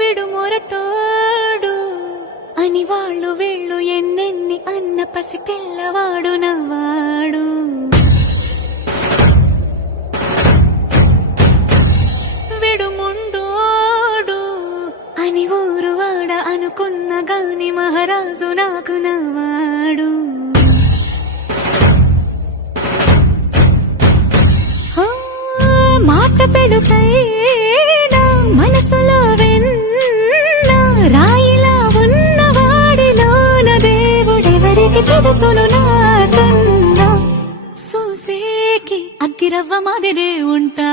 విడుమొరటోడు అని వాళ్ళు వీళ్ళు ఎన్నెన్ని అన్న పసి పిల్లవాడు నవ్వాడు. విడుముండోడు అని ఊరు వాడ అనుకున్న గాని మహారాజు నాకు నవ్వాడు. మాట పెడుసైనా మనసులో వెన్న రాయిలా ఉన్నవాడిలోన దేవుడెవరికి తెలుసును నాకన్నా. సూసేకి అగ్గిరవ్వ మాదిరే ఉంటా.